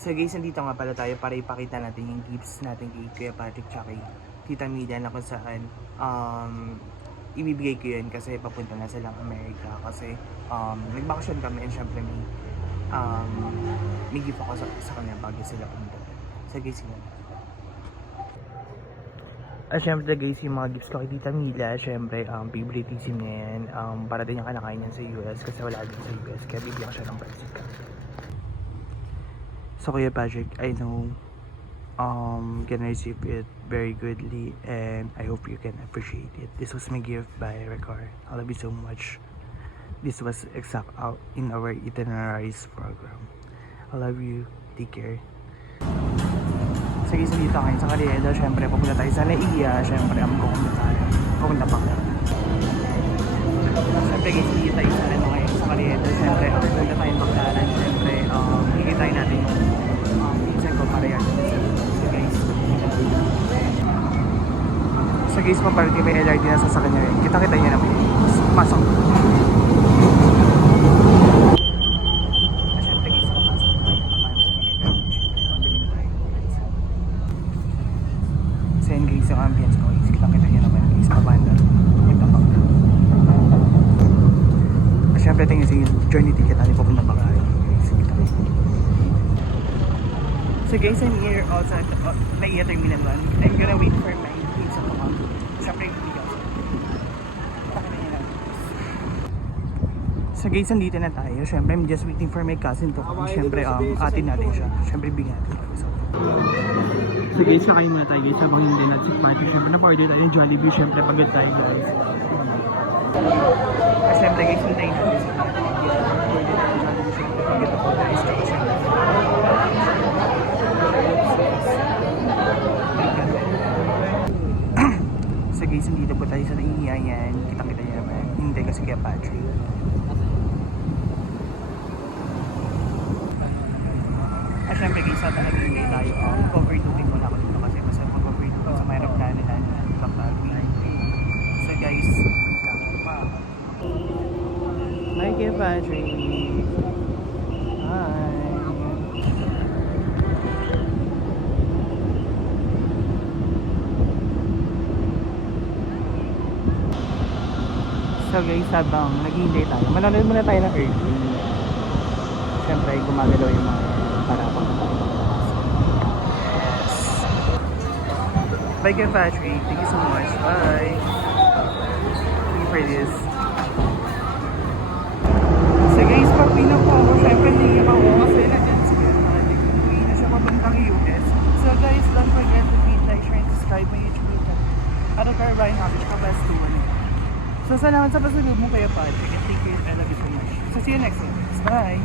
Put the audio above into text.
So guys, nandito nga pala tayo para ipakita natin yung gifts natin kay Kuya Patrick tsaka kay Tita Mida na kung saan ibibigay ko yun kasi papunta na silang Amerika kasi nagbakasyon kami and syempre may gift ako sa kanila bago sila pumunta. So guys, yun. Syempre guys, yung mga gifts ko kay Tita Mila, syempre favoritism niya yan. Para din yung kanakain niyan sa US kasi wala din sa US kaya bibigyan ko siya ng bicycle card. So Kuya Patrick, I know can receive it very goodly and I hope you can appreciate it. This was my gift by Record. I love you so much. This was exact out in our itineraries program. I love you. Take care. Sige, dito kayo sa Carieda. Siyempre, papunta tayo sa Laia. Siyempre, pupunta pa kayo. Siyempre, guys, dito tayo sa sa Carieda. Siyempre, pupunta tayo magkaran. Siyempre, higitayin natin yung minsan ko para yan. So guys, paparity may LRT na sa kanya rin. Kita-kita niya naman. Pasok. Siyempre guys, papasok tayo. So yun guys, yung ambience ko. Kita-kita niya naman guys. Pabanda. Siyempre tingin sa journey ticket natin papunta Bacay. So guys, I'm here also at Laia Terminal 1. I'm gonna wait for my pizza to come. Siyempre yung video. So guys, nandito na tayo. Siyempre, I'm just waiting for my cousin to come. Siyempre, atin natin siya. Siyempre, bigyan natin. So guys, kakain muna tayo guys. Habang hindi natin si party. Siyempre, na-order tayo ng Jollibee. Siyempre, pagod tayo guys. Siyempre guys, hintayin natin si party. Order tayo ng Jollibee. Siyempre, pagod ako guys. So guys, nandito po tayo sa Laia yan. Kitang-kita niya naman. Hintay kasi kaya Patrick. Siyempre guys, sa talagang hindi tayo. Overduting muna ako dito kasi masarap mag-overduting sa may aeroplano na kapag-win. So guys, wait lang. Hi kaya Patrick. Hi. So guys, habang naghihintay tayo, manonood muna tayo ng Earthly. Siyempre, gumagalaw yung mga parapang na tayo. Bye kay Patrick. Thank you so much. Bye. Thank you for this. So guys, pag-uwi na po ako, siyempre hindi ako kasi na-dyan siya. Uwi na siya papuntang US. So guys, don't forget to hit, like, share, and subscribe my YouTube channel. Ano ka, Ryan Habits ka, best to one. So salamat sa pasalubong mo kaya Patrick. And thank you and I love you so much. So see you next time. Bye!